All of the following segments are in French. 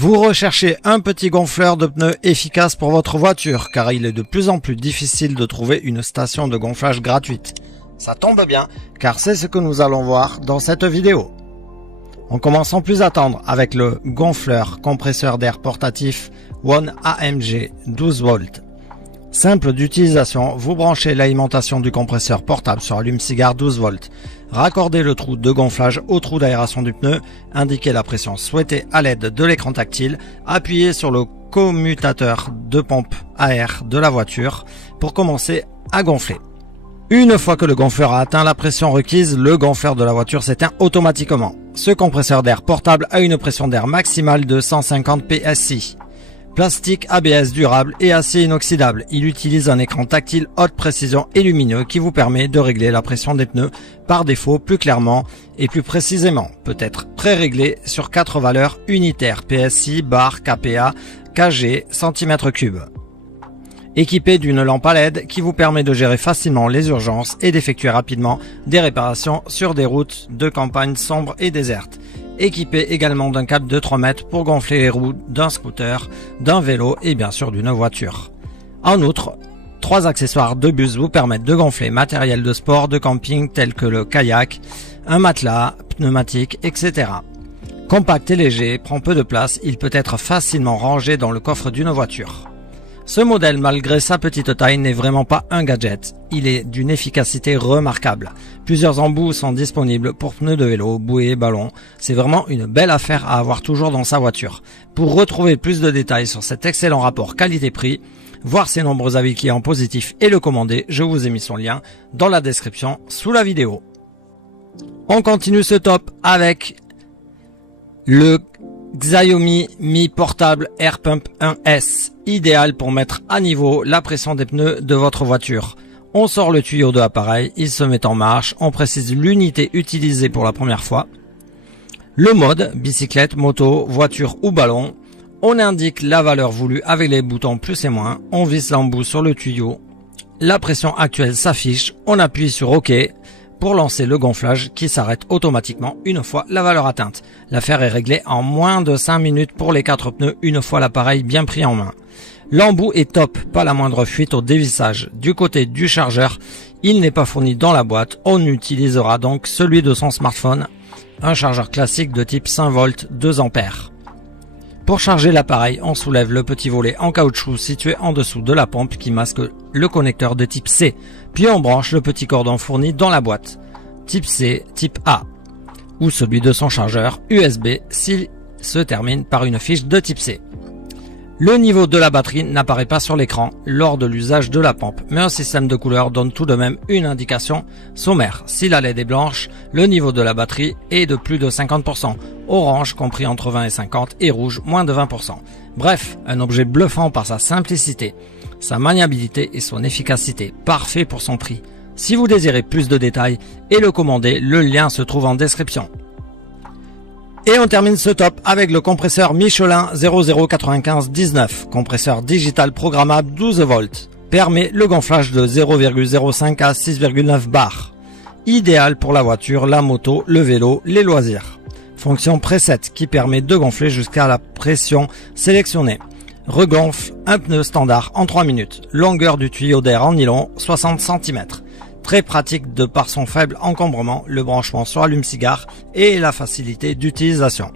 Vous recherchez un petit gonfleur de pneus efficace pour votre voiture car il est de plus en plus difficile de trouver une station de gonflage gratuite. Ça tombe bien car c'est ce que nous allons voir dans cette vidéo. On commence sans plus attendre avec le gonfleur compresseur d'air portatif One AMG 12 volts. Simple d'utilisation, vous branchez l'alimentation du compresseur portable sur allume-cigare 12 volts. Raccordez le trou de gonflage au trou d'aération du pneu, indiquez la pression souhaitée à l'aide de l'écran tactile, appuyez sur le commutateur de pompe à air de la voiture pour commencer à gonfler. Une fois que le gonfleur a atteint la pression requise, le gonfleur de la voiture s'éteint automatiquement. Ce compresseur d'air portable a une pression d'air maximale de 150 PSI. Plastique ABS durable et acier inoxydable. Il utilise un écran tactile haute précision et lumineux qui vous permet de régler la pression des pneus par défaut plus clairement et plus précisément. Peut être pré-réglé sur 4 valeurs unitaires PSI, bar, KPA, kg, cm3. Équipé d'une lampe à LED qui vous permet de gérer facilement les urgences et d'effectuer rapidement des réparations sur des routes de campagne sombres et désertes. Équipé également d'un câble de 3 mètres pour gonfler les roues d'un scooter, d'un vélo et bien sûr d'une voiture. En outre, 3 accessoires de bus vous permettent de gonfler matériel de sport, de camping tel que le kayak, un matelas, pneumatique, etc. Compact et léger, prend peu de place, il peut être facilement rangé dans le coffre d'une voiture. Ce modèle, malgré sa petite taille, n'est vraiment pas un gadget. Il est d'une efficacité remarquable. Plusieurs embouts sont disponibles pour pneus de vélo, bouées, ballons. C'est vraiment une belle affaire à avoir toujours dans sa voiture. Pour retrouver plus de détails sur cet excellent rapport qualité-prix, voir ses nombreux avis clients positifs et le commander, je vous ai mis son lien dans la description sous la vidéo. On continue ce top avec le Xiaomi Mi Portable Air Pump 1S, idéal pour mettre à niveau la pression des pneus de votre voiture. On sort le tuyau de l'appareil, il se met en marche, on précise l'unité utilisée pour la première fois, le mode, bicyclette, moto, voiture ou ballon, on indique la valeur voulue avec les boutons plus et moins, on visse l'embout sur le tuyau, la pression actuelle s'affiche, on appuie sur OK, pour lancer le gonflage qui s'arrête automatiquement une fois la valeur atteinte. L'affaire est réglée en moins de 5 minutes pour les 4 pneus une fois l'appareil bien pris en main. L'embout est top, pas la moindre fuite au dévissage. Du côté du chargeur, il n'est pas fourni dans la boîte, on utilisera donc celui de son smartphone, un chargeur classique de type 5 volts 2 ampères. Pour charger l'appareil, on soulève le petit volet en caoutchouc situé en dessous de la pompe qui masque le connecteur de type C, puis on branche le petit cordon fourni dans la boîte, type C, type A, ou celui de son chargeur USB s'il se termine par une fiche de type C. Le niveau de la batterie n'apparaît pas sur l'écran lors de l'usage de la pompe, mais un système de couleurs donne tout de même une indication sommaire. Si la LED est blanche, le niveau de la batterie est de plus de 50%, orange compris entre 20 et 50 et rouge moins de 20%. Bref, un objet bluffant par sa simplicité, sa maniabilité et son efficacité, parfait pour son prix. Si vous désirez plus de détails et le commander, le lien se trouve en description. Et on termine ce top avec le compresseur Michelin 009519, compresseur digital programmable 12 volts, permet le gonflage de 0,05 à 6,9 bar. Idéal pour la voiture, la moto, le vélo, les loisirs. Fonction preset qui permet de gonfler jusqu'à la pression sélectionnée. Regonfle un pneu standard en 3 minutes. Longueur du tuyau d'air en nylon 60 cm. Très pratique de par son faible encombrement, le branchement sur allume-cigare et la facilité d'utilisation.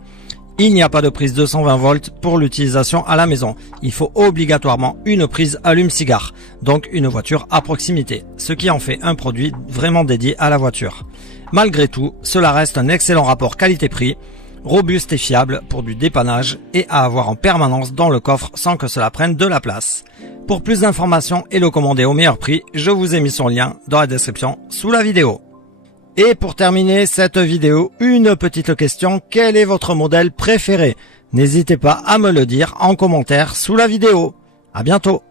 Il n'y a pas de prise de 120 volts pour l'utilisation à la maison. Il faut obligatoirement une prise allume-cigare, donc une voiture à proximité, ce qui en fait un produit vraiment dédié à la voiture. Malgré tout, cela reste un excellent rapport qualité-prix, robuste et fiable pour du dépannage et à avoir en permanence dans le coffre sans que cela prenne de la place. Pour plus d'informations et le commander au meilleur prix, je vous ai mis son lien dans la description sous la vidéo. Et pour terminer cette vidéo, une petite question, quel est votre modèle préféré? N'hésitez pas à me le dire en commentaire sous la vidéo. À bientôt.